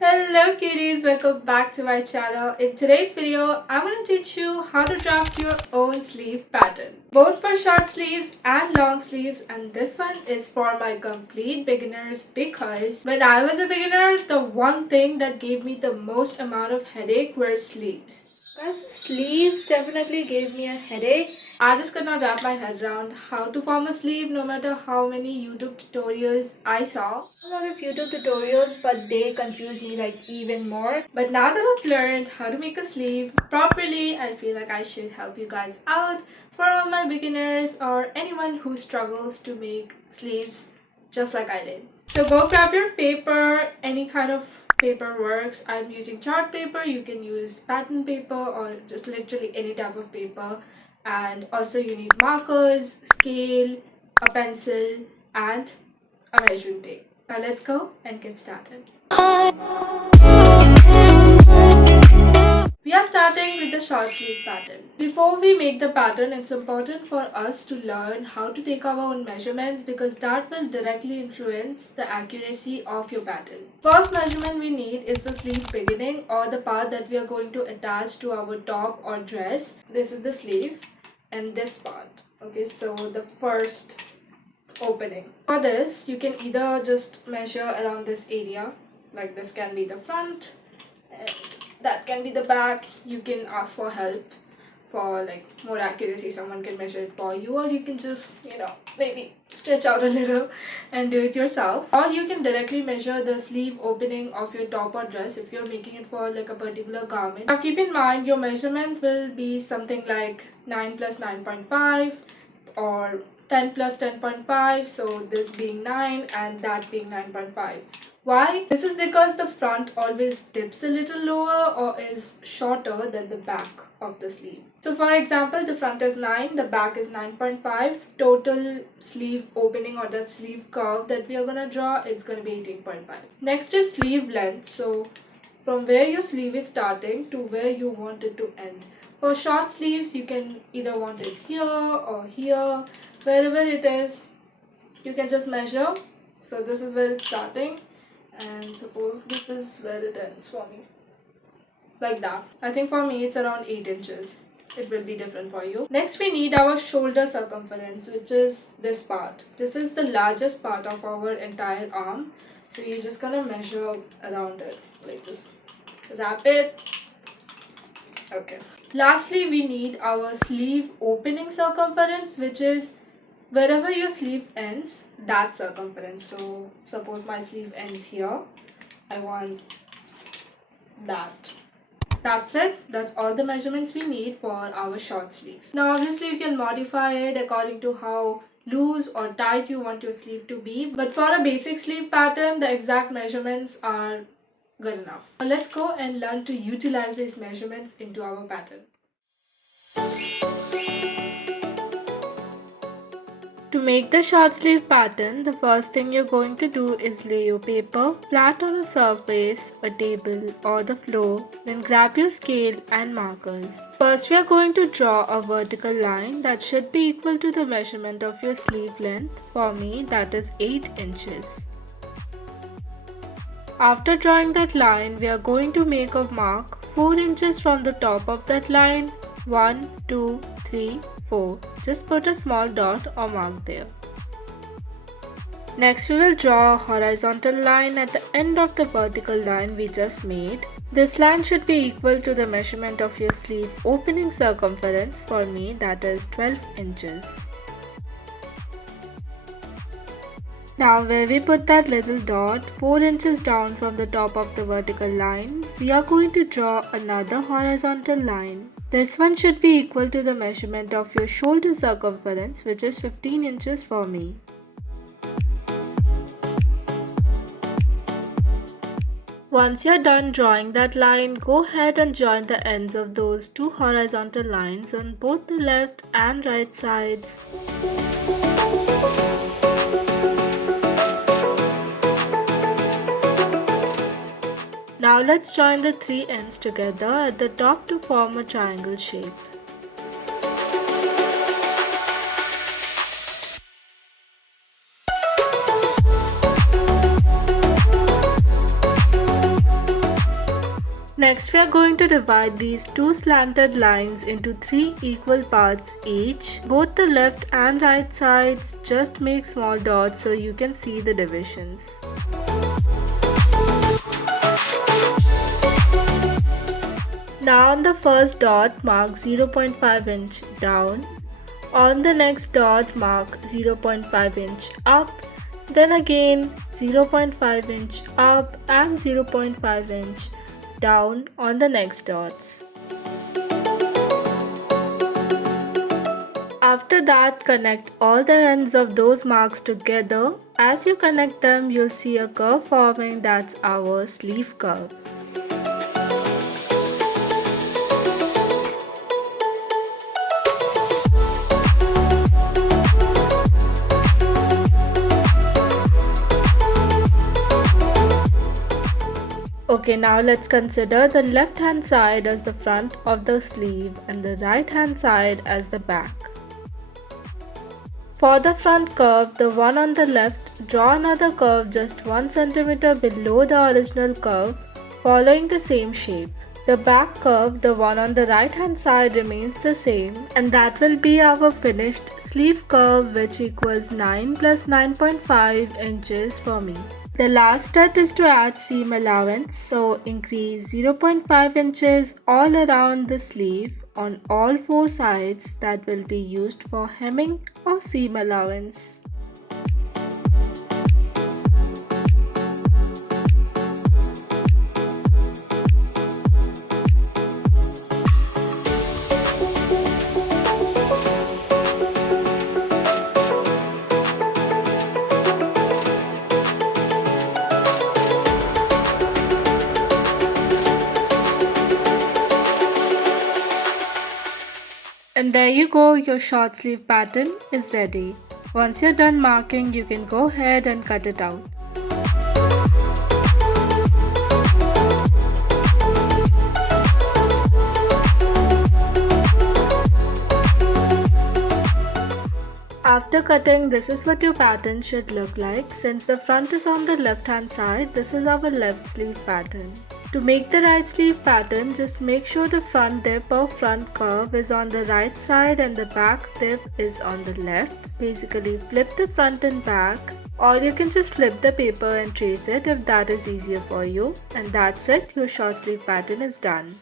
Hello cuties, welcome back to my channel. In today's video, I'm going to teach you how to draft your own sleeve pattern. Both for short sleeves and long sleeves, and this one is for my complete beginners because when I was a beginner, the one thing that gave me the most amount of headache were sleeves. Guys, sleeves definitely gave me a headache. I just could not wrap my head around how to form a sleeve no matter how many YouTube tutorials I saw. A lot of YouTube tutorials, but they confused me like even more. But now that I've learned how to make a sleeve properly, I feel like I should help you guys out for all my beginners or anyone who struggles to make sleeves just like I did. So go grab your paper, any kind of paper works. I'm using chart paper, you can use pattern paper or just literally any type of paper. And also you need markers, scale, a pencil and a measuring tape. Now let's go and get started. We are starting with the short sleeve pattern. Before we make the pattern, it's important for us to learn how to take our own measurements because that will directly influence the accuracy of your pattern. First measurement we need is the sleeve beginning or the part that we are going to attach to our top or dress. This is the sleeve and this part. Okay, so the first opening. For this, you can either just measure around this area, like this can be the front and that can be the back. You can ask for help for like more accuracy, someone can measure it for you, or you can just maybe stretch out a little and do it yourself, or you can directly measure the sleeve opening of your top or dress if you're making it for like a particular garment. Now keep in mind your measurement will be something like 9 plus 9.5 or 10 plus 10.5, so this being 9 and that being 9.5. Why? This is because the front always dips a little lower or is shorter than the back of the sleeve. So for example, the front is 9, the back is 9.5. Total sleeve opening or the sleeve curve that we are going to draw, it's going to be 18.5. Next is sleeve length. So from where your sleeve is starting to where you want it to end. For short sleeves, you can either want it here or here, wherever it is, you can just measure. So this is where it's starting and suppose this is where it ends for me, like that. I think for me it's around 8 inches. It will be different for you. Next we need our shoulder circumference, which is this part. This is the largest part of our entire arm, so you're just gonna measure around it, like just wrap it. Okay. Lastly, we need our sleeve opening circumference, which is wherever your sleeve ends, that circumference. So suppose my sleeve ends here, I want that. That's it. That's all the measurements we need for our short sleeves. Now obviously you can modify it according to how loose or tight you want your sleeve to be, but for a basic sleeve pattern, the exact measurements are good enough. Now let's go and learn to utilize these measurements into our pattern. To make the short sleeve pattern, the first thing you're going to do is lay your paper flat on a surface, a table or the floor, then grab your scale and markers. First we are going to draw a vertical line that should be equal to the measurement of your sleeve length. For me, that is 8 inches. After drawing that line, we are going to make a mark 4 inches from the top of that line. 1, 2, 3, 4. Just put a small dot or mark there. Next we will draw a horizontal line at the end of the vertical line we just made. This line should be equal to the measurement of your sleeve opening circumference. For me, that is 12 inches. Now where we put that little dot 4 inches down from the top of the vertical line, we are going to draw another horizontal line. This one should be equal to the measurement of your shoulder circumference, which is 15 inches for me. Once you're done drawing that line, go ahead and join the ends of those two horizontal lines on both the left and right sides. Now let's join the three ends together at the top to form a triangle shape. Next, we are going to divide these two slanted lines into three equal parts each. Both the left and right sides, just make small dots so you can see the divisions. Now on the first dot, mark 0.5 inch down. On the next dot, mark 0.5 inch up. Then again 0.5 inch up and 0.5 inch down on the next dots. After that, connect all the ends of those marks together. As you connect them, you'll see a curve forming. That's our sleeve curve. Okay, now let's consider the left hand side as the front of the sleeve and the right hand side as the back. For the front curve, the one on the left, draw another curve just 1 cm below the original curve, following the same shape. The back curve, the one on the right hand side, remains the same, and that will be our finished sleeve curve, which equals 9 plus 9.5 inches for me. The last step is to add seam allowance, so increase 0.5 inches all around the sleeve on all four sides. That will be used for hemming or seam allowance. And there you go, your short sleeve pattern is ready. Once you're done marking, you can go ahead and cut it out. After cutting, this is what your pattern should look like. Since the front is on the left hand side, this is our left sleeve pattern. To make the right sleeve pattern, just make sure the front dip or front curve is on the right side and the back dip is on the left. Basically, flip the front and back, or you can just flip the paper and trace it if that is easier for you. And that's it, your short sleeve pattern is done.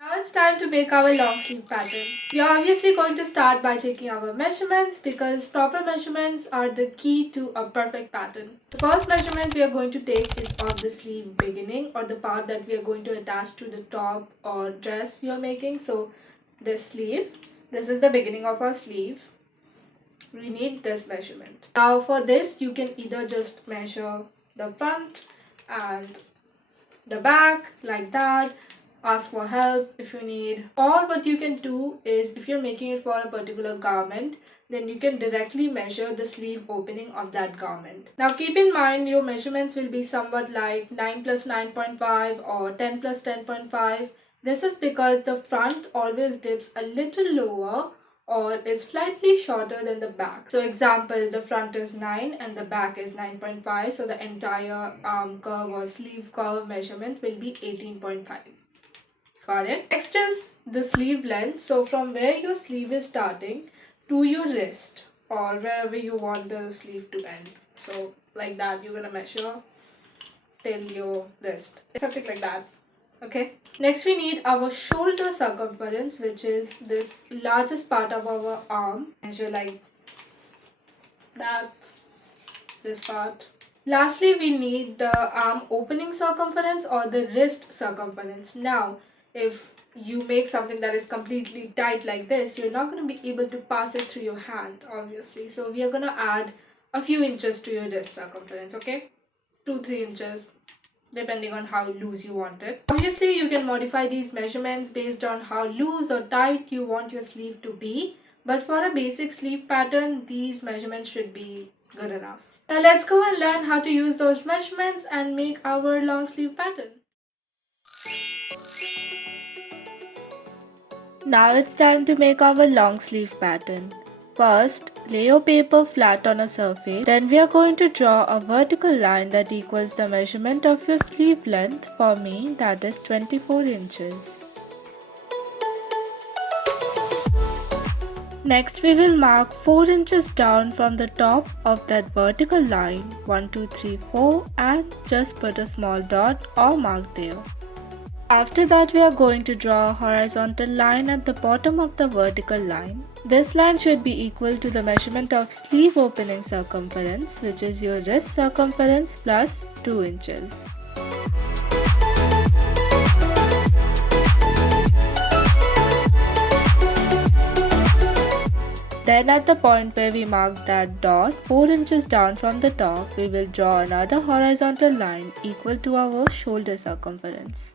Now it's time to make our long sleeve pattern. We are obviously going to start by taking our measurements because proper measurements are the key to a perfect pattern. The first measurement we are going to take is of the sleeve beginning, or the part that we are going to attach to the top or dress you are making. So this sleeve, this is the beginning of our sleeve. We need this measurement. Now for this, you can either just measure the front and the back like that. Ask for help if you need, or what you can do is, if you're making it for a particular garment, then you can directly measure the sleeve opening of that garment. Now keep in mind your measurements will be somewhat like 9 plus 9.5 or 10 plus 10.5. This is because the front always dips a little lower or is slightly shorter than the back. So example, the front is 9 and the back is 9.5, so the entire arm curve or sleeve curve measurement will be 18.5. Got it? Next is the sleeve length. So from where your sleeve is starting to your wrist or wherever you want the sleeve to end. So like that, you're gonna measure till your wrist. Something like that. Okay. Next we need our shoulder circumference, which is this largest part of our arm. Measure like that. This part. Lastly, we need the arm opening circumference or the wrist circumference. Now, if you make something that is completely tight like this, you're not going to be able to pass it through your hand, obviously. So we are going to add a few inches to your wrist circumference, okay? 2-3 inches, depending on how loose you want it. Obviously, you can modify these measurements based on how loose or tight you want your sleeve to be. But for a basic sleeve pattern, these measurements should be good enough. Now let's go and learn how to use those measurements and make our long sleeve pattern. Now it's time to make our long sleeve pattern. First, lay your paper flat on a surface. Then we are going to draw a vertical line that equals the measurement of your sleeve length. For me, that is 24 inches. Next, we will mark 4 inches down from the top of that vertical line. 1, 2, 3, 4, and just put a small dot or mark there. After that, we are going to draw a horizontal line at the bottom of the vertical line. This line should be equal to the measurement of sleeve opening circumference, which is your wrist circumference plus 2 inches. Then at the point where we mark that dot 4 inches down from the top, we will draw another horizontal line equal to our shoulder circumference.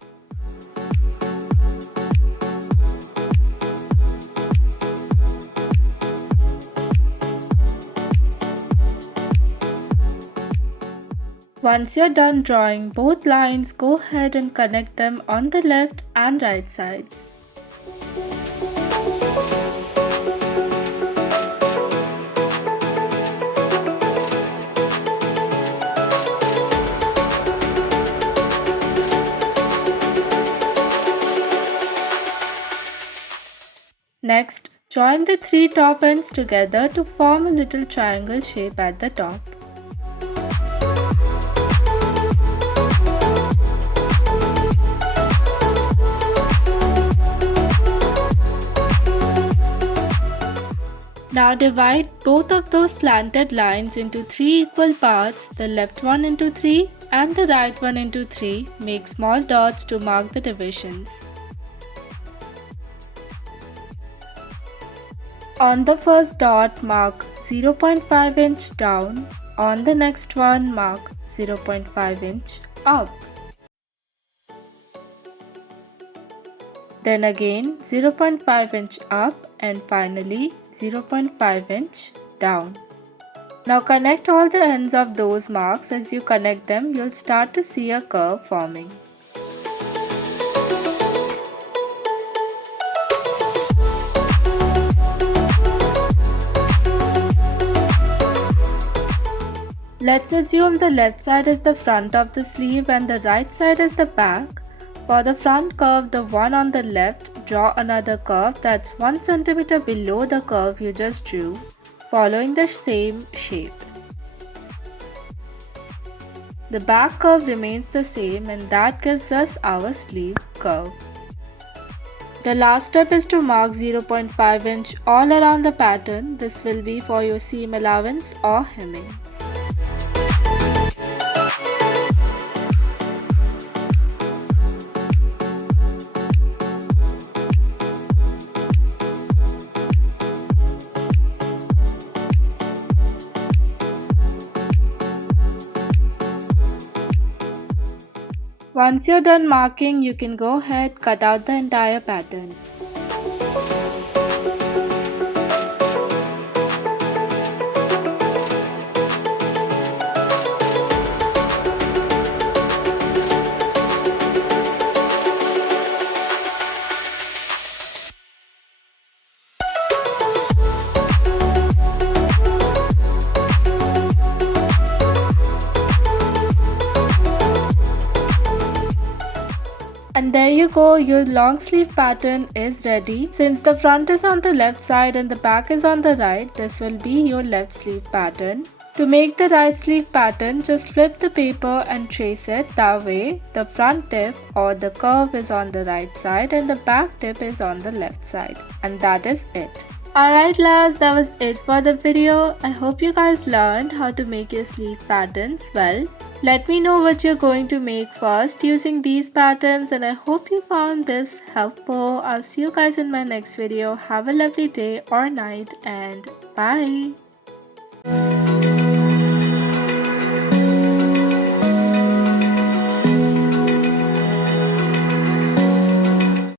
Once you're done drawing both lines, go ahead and connect them on the left and right sides. Next, join the 3 top ends together to form a little triangle shape at the top. Now divide both of those slanted lines into 3 equal parts, the left one into 3 and the right one into 3. Make small dots to mark the divisions. On the first dot, mark 0.5 inch down. On the next one, mark 0.5 inch up. Then again 0.5 inch up and finally 0.5 inch down. Now connect all the ends of those marks. As you connect them, you'll start to see a curve forming. Let's assume the left side is the front of the sleeve and the right side is the back. For the front curve, the one on the left, draw another curve that's 1 cm below the curve you just drew, following the same shape. The back curve remains the same and that gives us our sleeve curve. The last step is to mark 0.5 inch all around the pattern. This will be for your seam allowance or hemming. Once you're done marking, you can go ahead, cut out the entire pattern. And there you go, your long sleeve pattern is ready. Since the front is on the left side and the back is on the right, this will be your left sleeve pattern. To make the right sleeve pattern, just flip the paper and trace it. That way, the front tip or the curve is on the right side and the back tip is on the left side. And that is it. Alright loves, that was it for the video. I hope you guys learned how to make your sleeve patterns well. Let me know what you're going to make first using these patterns, and I hope you found this helpful. I'll see you guys in my next video. Have a lovely day or night and bye.